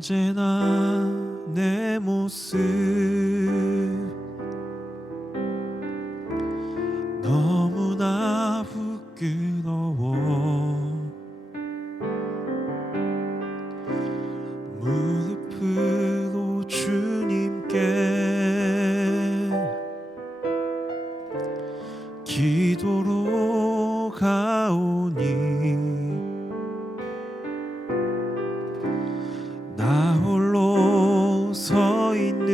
언제나 내 모습 너무나 부끄러워. 무릎으로 주님께 기도로 가오니 나 홀로 서 있는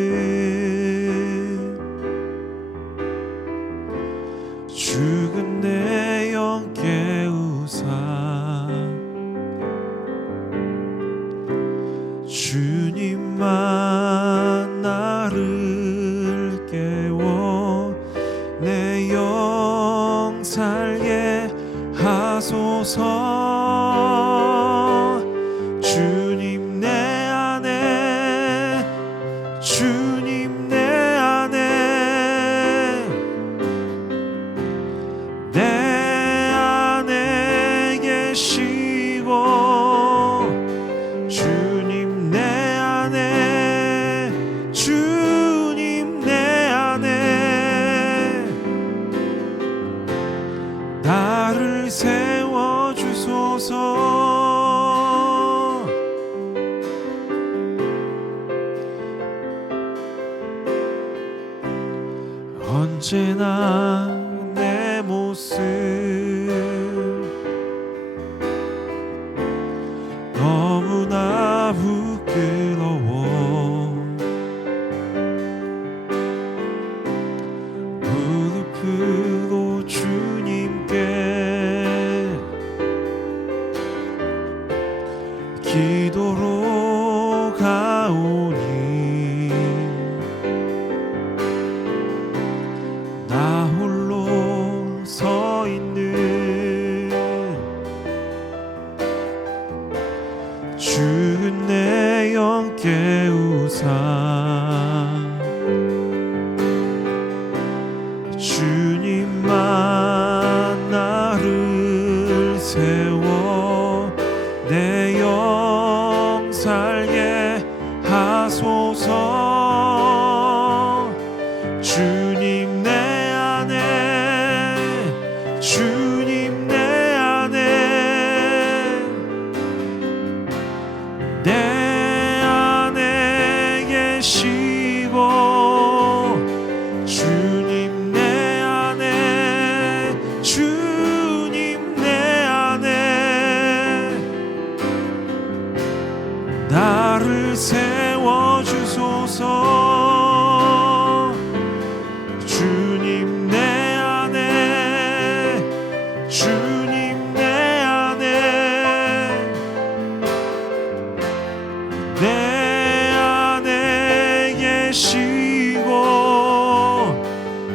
죽은 내 영 깨우사 주님만 나를 깨워 내 영 살게 하소서. 주님 내 안에 주님 내 안에 내 안에 계시고 주님 내 안에 주님 내 안에 나를 세워주소서. 언제나 내 모습 너무나 부끄러워. 무릎으로 주님께 기도로 가오니 나 홀로 서 있는 죽은 내 영 깨우사 주님만 나를 세워 내 영 살게 하소서. 주님 내 안에 주님 내 안에 내 안에 계시고 주님 내 안에 주님 내 안에 나를 세워주소서. 주님 내 안에 주님 내 안에 내 안에 계시고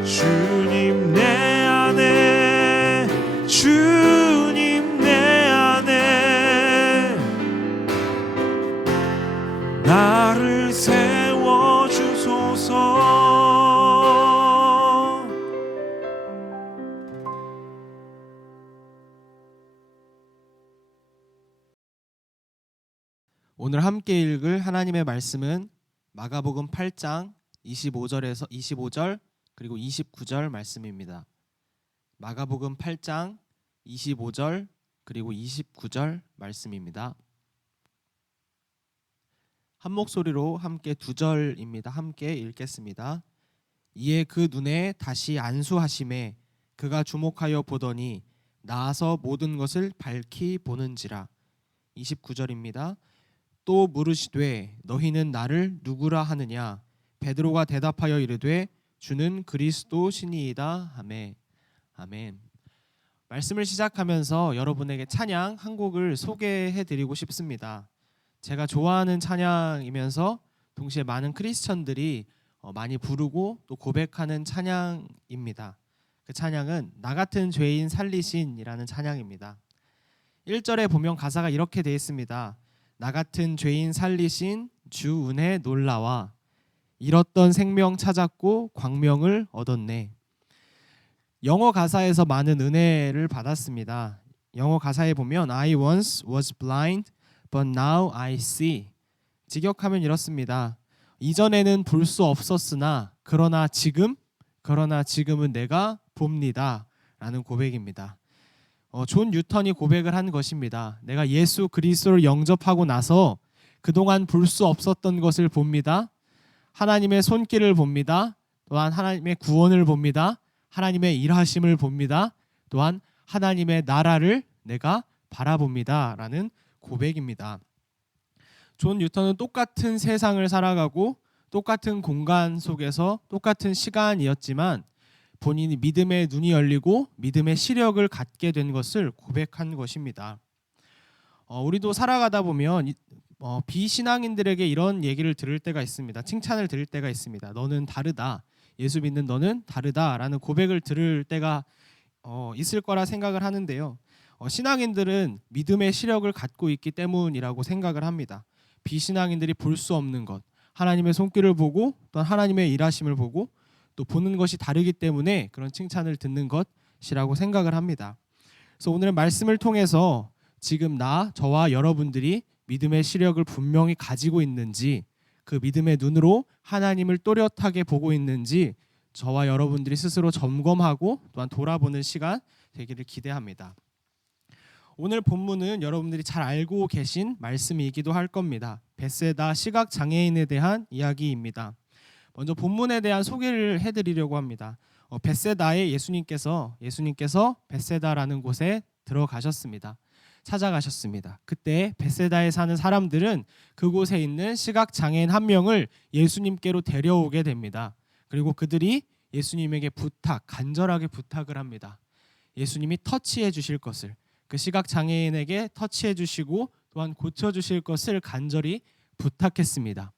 주님 내 안에 주님 내 안에 나를 세워주소서. 오늘 함께 읽을 하나님의 말씀은 마가복음 8장 25절에서 25절 그리고 29절 말씀입니다. 마가복음 8장 25절 그리고 29절 말씀입니다. 한 목소리로 함께 두 절입니다. 함께 읽겠습니다. 이에 그 눈에 다시 안수하심에 그가 주목하여 보더니 나아서 모든 것을 밝히 보는지라. 29절입니다. 또 물으시되 너희는 나를 누구라 하느냐? 베드로가 대답하여 이르되 주는 그리스도시니이다 하매. 아멘. 말씀을 시작하면서 여러분에게 찬양 한 곡을 소개해드리고 싶습니다. 제가 좋아하는 찬양이면서 동시에 많은 크리스천들이 많이 부르고 또 고백하는 찬양입니다. 그 찬양은 나 같은 죄인 살리신이라는 찬양입니다. 1절에 보면 가사가 이렇게 되어 있습니다. 나 같은 죄인 살리신 주 은혜 놀라와 잃었던 생명 찾았고 광명을 얻었네. 영어 가사에서 많은 은혜를 받았습니다. 영어 가사에 보면 I once was blind but now I see. 직역하면 이렇습니다. 이전에는 볼 수 없었으나 그러나 지금은 내가 봅니다 라는 고백입니다. 존 뉴턴이 고백을 한 것입니다. 내가 예수 그리스도를 영접하고 나서 그동안 볼 수 없었던 것을 봅니다. 하나님의 손길을 봅니다. 또한 하나님의 구원을 봅니다. 하나님의 일하심을 봅니다. 또한 하나님의 나라를 내가 바라봅니다 라는 고백입니다. 존 뉴턴은 똑같은 세상을 살아가고 똑같은 공간 속에서 똑같은 시간이었지만 본인이 믿음의 눈이 열리고 믿음의 시력을 갖게 된 것을 고백한 것입니다. 우리도 살아가다 보면 비신앙인들에게 이런 얘기를 들을 때가 있습니다. 칭찬을 들을 때가 있습니다. 너는 다르다. 예수 믿는 너는 다르다라는 고백을 들을 때가 있을 거라 생각을 하는데요. 신앙인들은 믿음의 시력을 갖고 있기 때문이라고 생각을 합니다. 비신앙인들이 볼 수 없는 것, 하나님의 손길을 보고 또 하나님의 일하심을 보고 또 보는 것이 다르기 때문에 그런 칭찬을 듣는 것이라고 생각을 합니다. 그래서 오늘 말씀을 통해서 지금 저와 여러분들이 믿음의 시력을 분명히 가지고 있는지, 그 믿음의 눈으로 하나님을 또렷하게 보고 있는지 저와 여러분들이 스스로 점검하고 또한 돌아보는 시간 되기를 기대합니다. 오늘 본문은 여러분들이 잘 알고 계신 말씀이기도 할 겁니다. 벳세다 시각 장애인에 대한 이야기입니다. 먼저 본문에 대한 소개를 해드리려고 합니다. 벳세다에 예수님께서 벳세다라는 곳에 들어가셨습니다. 찾아가셨습니다. 그때 벳세다에 사는 사람들은 그곳에 있는 시각 장애인 한 명을 예수님께로 데려오게 됩니다. 그리고 그들이 예수님에게 간절하게 부탁을 합니다. 예수님이 터치해 주실 것을, 그 시각 장애인에게 터치해 주시고 또한 고쳐 주실 것을 간절히 부탁했습니다.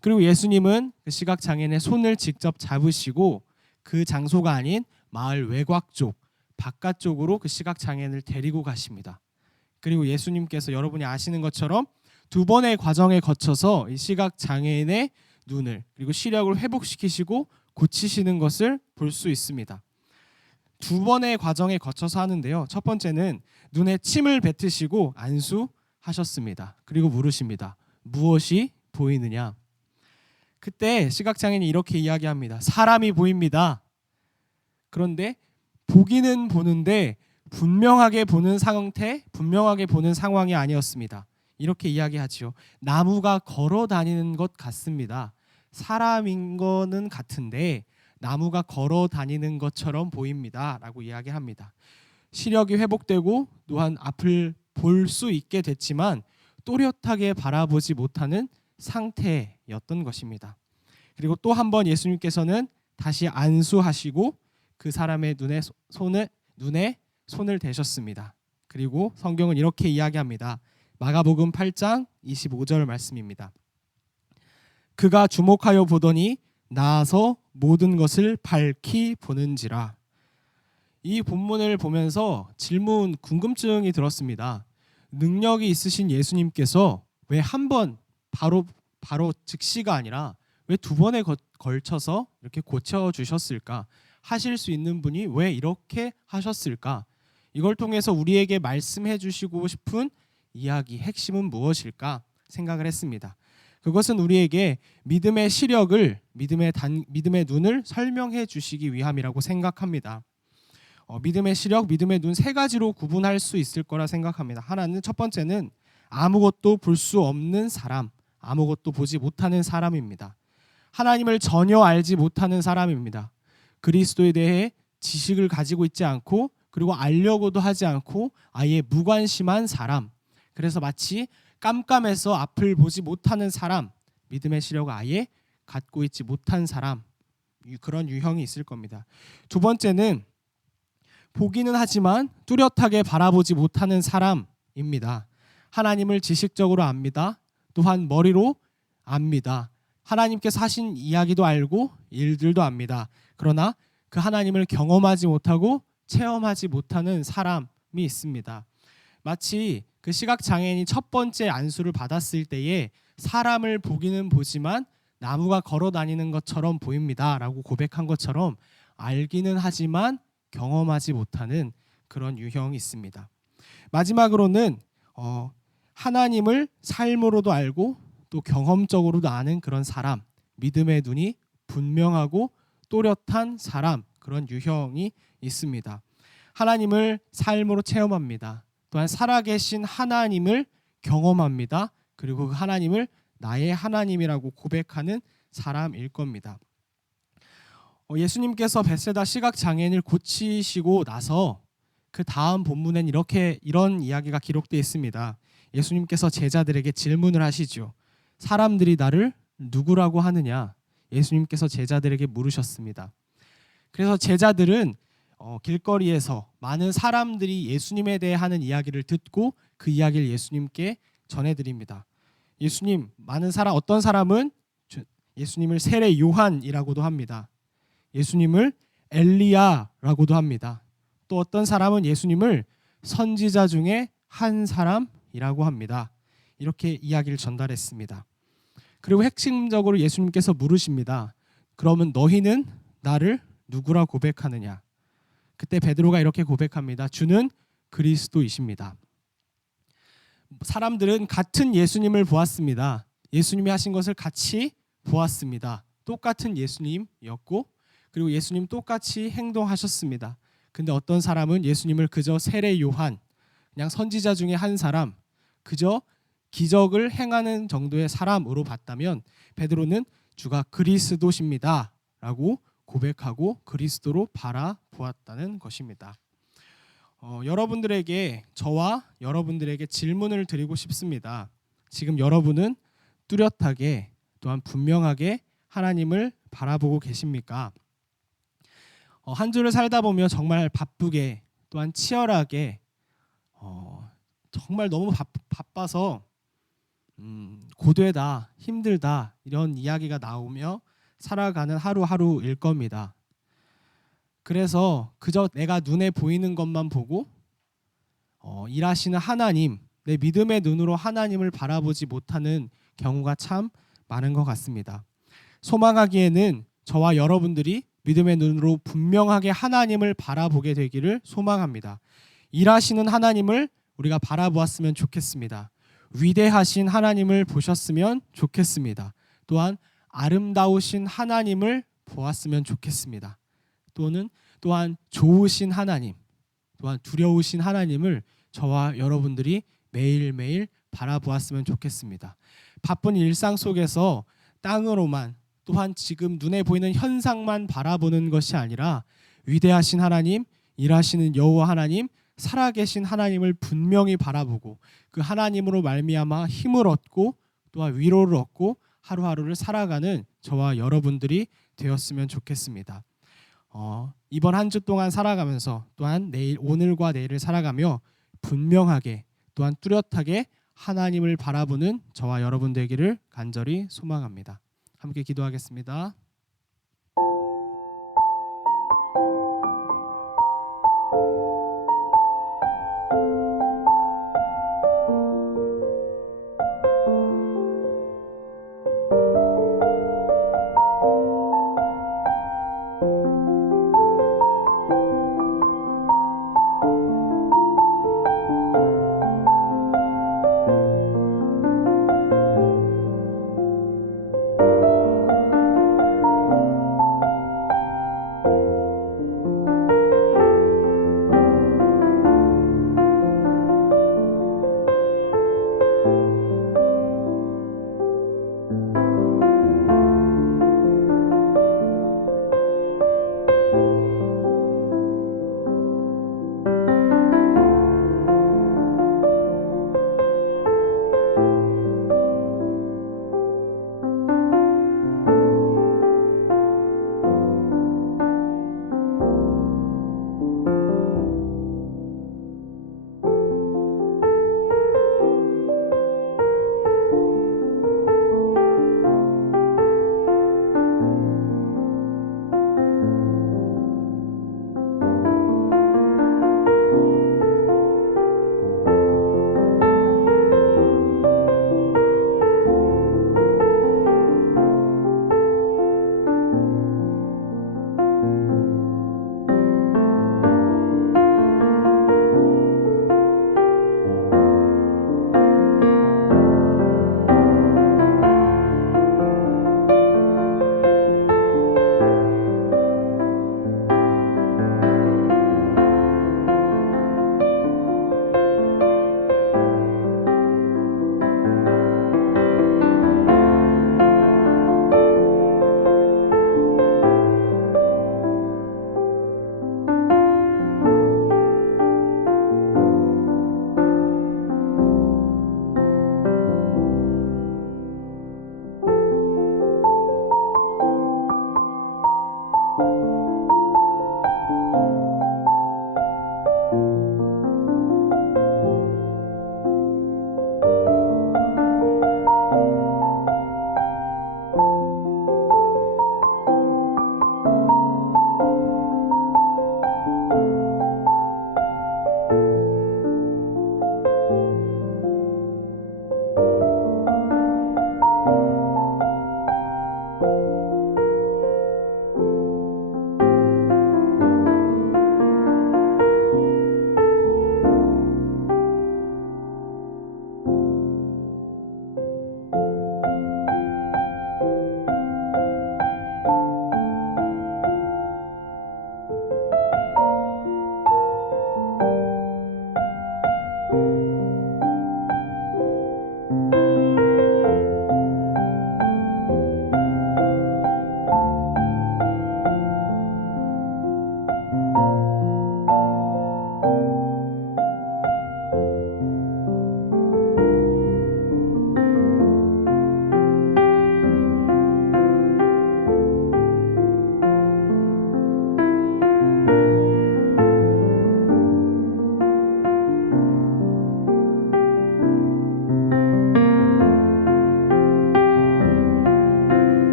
그리고 예수님은 그 시각 장애인의 손을 직접 잡으시고 그 장소가 아닌 마을 외곽 쪽, 바깥쪽으로 그 시각 장애인을 데리고 가십니다. 그리고 예수님께서 여러분이 아시는 것처럼 두 번의 과정에 거쳐서 이 시각 장애인의 눈을 그리고 시력을 회복시키시고 고치시는 것을 볼 수 있습니다. 두 번의 과정에 거쳐서 하는데요. 첫 번째는 눈에 침을 뱉으시고 안수하셨습니다. 그리고 물으십니다. 무엇이 보이느냐? 그때 시각장애인이 이렇게 이야기합니다. 사람이 보입니다. 그런데 보기는 보는데 분명하게 보는 상황이 아니었습니다. 이렇게 이야기하지요. 나무가 걸어 다니는 것 같습니다. 사람인 거는 같은데 나무가 걸어 다니는 것처럼 보입니다 라고 이야기합니다. 시력이 회복되고 또한 앞을 볼 수 있게 됐지만 또렷하게 바라보지 못하는 상태였던 것입니다. 그리고 또 한 번 예수님께서는 다시 안수하시고 그 사람의 눈에 손을 대셨습니다. 그리고 성경은 이렇게 이야기합니다. 마가복음 8장 25절 말씀입니다. 그가 주목하여 보더니 나아서 모든 것을 밝히 보는지라. 이 본문을 보면서 궁금증이 들었습니다. 능력이 있으신 예수님께서 왜 한 번 바로 즉시가 아니라 왜 두 번에 걸쳐서 이렇게 고쳐주셨을까? 하실 수 있는 분이 왜 이렇게 하셨을까? 이걸 통해서 우리에게 말씀해 주시고 싶은 이야기, 핵심은 무엇일까 생각을 했습니다. 그것은 우리에게 믿음의 시력을, 믿음의 눈을 설명해 주시기 위함이라고 생각합니다. 믿음의 시력, 믿음의 눈 세 가지로 구분할 수 있을 거라 생각합니다. 하나는 첫 번째는 아무것도 볼 수 없는 사람, 아무것도 보지 못하는 사람입니다. 하나님을 전혀 알지 못하는 사람입니다. 그리스도에 대해 지식을 가지고 있지 않고 그리고 알려고도 하지 않고 아예 무관심한 사람. 그래서 마치 깜깜해서 앞을 보지 못하는 사람, 믿음의 시력을 아예 갖고 있지 못한 사람, 그런 유형이 있을 겁니다. 두 번째는 보기는 하지만 뚜렷하게 바라보지 못하는 사람입니다. 하나님을 지식적으로 압니다. 또한 머리로 압니다. 하나님께서 하신 이야기도 알고 일들도 압니다. 그러나 그 하나님을 경험하지 못하고 체험하지 못하는 사람이 있습니다. 마치 그 시각장애인이 첫 번째 안수를 받았을 때에 사람을 보기는 보지만 나무가 걸어 다니는 것처럼 보입니다 라고 고백한 것처럼 알기는 하지만 경험하지 못하는 그런 유형이 있습니다. 마지막으로는 하나님을 삶으로도 알고 또 경험적으로도 아는 그런 사람, 믿음의 눈이 분명하고 또렷한 사람, 그런 유형이 있습니다. 하나님을 삶으로 체험합니다. 또한 살아계신 하나님을 경험합니다. 그리고 그 하나님을 나의 하나님이라고 고백하는 사람일 겁니다. 예수님께서 벳세다 시각 장애인을 고치시고 나서 그 다음 본문엔 이런 이야기가 기록되어 있습니다. 예수님께서 제자들에게 질문을 하시죠. 사람들이 나를 누구라고 하느냐? 예수님께서 제자들에게 물으셨습니다. 그래서 제자들은 길거리에서 많은 사람들이 예수님에 대해 하는 이야기를 듣고 그 이야기를 예수님께 전해드립니다. 예수님, 어떤 사람은 예수님을 세례 요한이라고도 합니다. 예수님을 엘리야라고도 합니다. 또 어떤 사람은 예수님을 선지자 중에 한 사람이라고 합니다. 이렇게 이야기를 전달했습니다. 그리고 핵심적으로 예수님께서 물으십니다. 그러면 너희는 나를 누구라 고백하느냐? 그때 베드로가 이렇게 고백합니다. 주는 그리스도이십니다. 사람들은 같은 예수님을 보았습니다. 예수님이 하신 것을 같이 보았습니다. 똑같은 예수님이었고 그리고 예수님 똑같이 행동하셨습니다. 근데 어떤 사람은 예수님을 그저 세례 요한, 그냥 선지자 중에 한 사람, 그저 기적을 행하는 정도의 사람으로 봤다면 베드로는 주가 그리스도십니다 라고 고백하고 그리스도로 바라보았다는 것입니다. 저와 여러분들에게 질문을 드리고 싶습니다. 지금 여러분은 뚜렷하게 또한 분명하게 하나님을 바라보고 계십니까? 한 주를 살다 보면 정말 바쁘게 또한 치열하게 정말 너무 바빠서 고되다, 힘들다 이런 이야기가 나오며 살아가는 하루하루일 겁니다. 그래서 그저 내가 눈에 보이는 것만 보고 일하시는 하나님, 내 믿음의 눈으로 하나님을 바라보지 못하는 경우가 참 많은 것 같습니다. 소망하기에는 저와 여러분들이 믿음의 눈으로 분명하게 하나님을 바라보게 되기를 소망합니다. 일하시는 하나님을 우리가 바라보았으면 좋겠습니다. 위대하신 하나님을 보셨으면 좋겠습니다. 또한 아름다우신 하나님을 보았으면 좋겠습니다. 또한 좋으신 하나님, 또한 두려우신 하나님을 저와 여러분들이 매일매일 바라보았으면 좋겠습니다. 바쁜 일상 속에서 땅으로만 또한 지금 눈에 보이는 현상만 바라보는 것이 아니라 위대하신 하나님, 일하시는 여호와 하나님, 살아계신 하나님을 분명히 바라보고 그 하나님으로 말미암아 힘을 얻고 또한 위로를 얻고 하루하루를 살아가는 저와 여러분들이 되었으면 좋겠습니다. 이번 한 주 동안 살아가면서 또한 오늘과 내일을 살아가며 분명하게 또한 뚜렷하게 하나님을 바라보는 저와 여러분 되기를 간절히 소망합니다. 함께 기도하겠습니다.